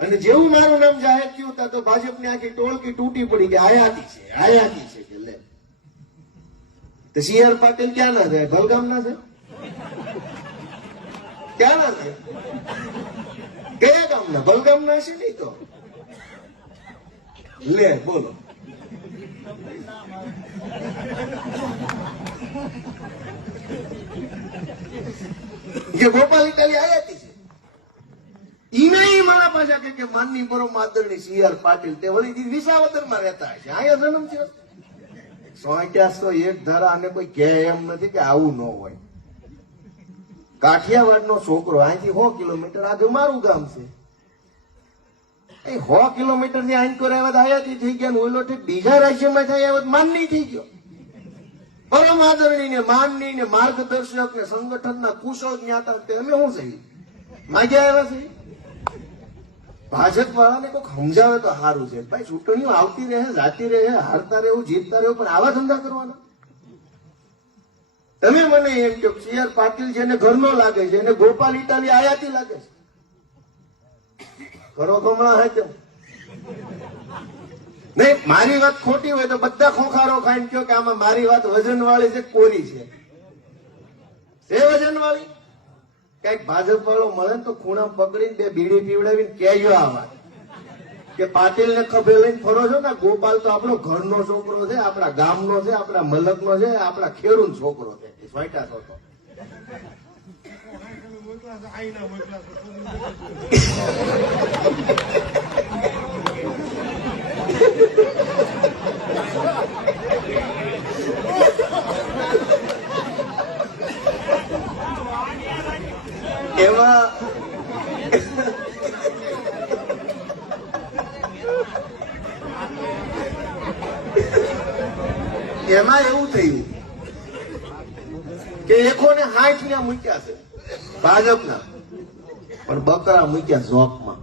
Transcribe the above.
અને જેવું મારું નામ જાહેર થયું હતા તો ભાજપની આખી ટોળકી તૂટી પડી કે આયાતી છે કે લે તો સી.આર. પાટીલ ક્યાં ના છે? ભલગામ ના છે? ક્યાં ના છે? કયા ગામના? ભલગામ ના છે નહીં તો લે બોલો. જે ગોપાલ ઇટાલી આયાતી છે ઈ મારા પાછા કે માનની પરમ આદરણી સી.આર. પાટીલ તે વળી વિસાવદરમાં રહેતા હશે, અહીંયા જન્મ છે. 100 ધારા અને કોઈ કહે એમ નથી કે આવું ન હોય. કાઠિયાવાડ નો છોકરો અહીંથી 100 કિલોમીટર આગળ મારું ગામ છે. 100 કિલોમીટર થી અહીં કોઈ આવ્યા આયાતી થઈ ગયા, ઓલો બીજા રાજ્યમાં થઈ આવ્યા માનની થઈ ગયો. પરમ આદરણી ને માનની ને માર્ગદર્શક ને સંગઠનના કુશળ જ્ઞાતા અમે શું થઈ માગ્યા આવ્યા છે. ભાજપ વાળાને કોઈક સમજાવે તો સારું છે. ભાઈ ચૂંટણીઓ આવતી રહે, જાતી રહે, હારતા રહેવું, જીતતા રહેવું, પણ આવા ધંધા કરવાના. તમે મને એમ કહો સી.આર. પાટીલ જેને ઘરનો લાગે છે એને ગોપાલ ઇટાલી આયાતી લાગે છે. કરો કમળા હે તેમ નહીં. મારી વાત ખોટી હોય તો બધા ખોખારો ખાઈને કહો કે આમાં મારી વાત વજન વાળી છે, કોરી છે વજન વાળી. કઈક ભાજપ વાળો મળે તો ખૂણા પકડીને 2 બીડી પીવડાવીને કહેજો આ વાત કે પાટીલ ને ખભે લઈને ફરો છો ને, ગોપાલ તો આપણો ઘરનો છોકરો છે, આપણા ગામનો છે, આપણા મલકનો છે, આપણા ખેડૂત છોકરો છે. સ્વાઈટા છો તો એમાં એવું થયું કે 160 ને મૂક્યા છે ભાજપના, પણ બકરા મૂક્યા ઝોકમાં.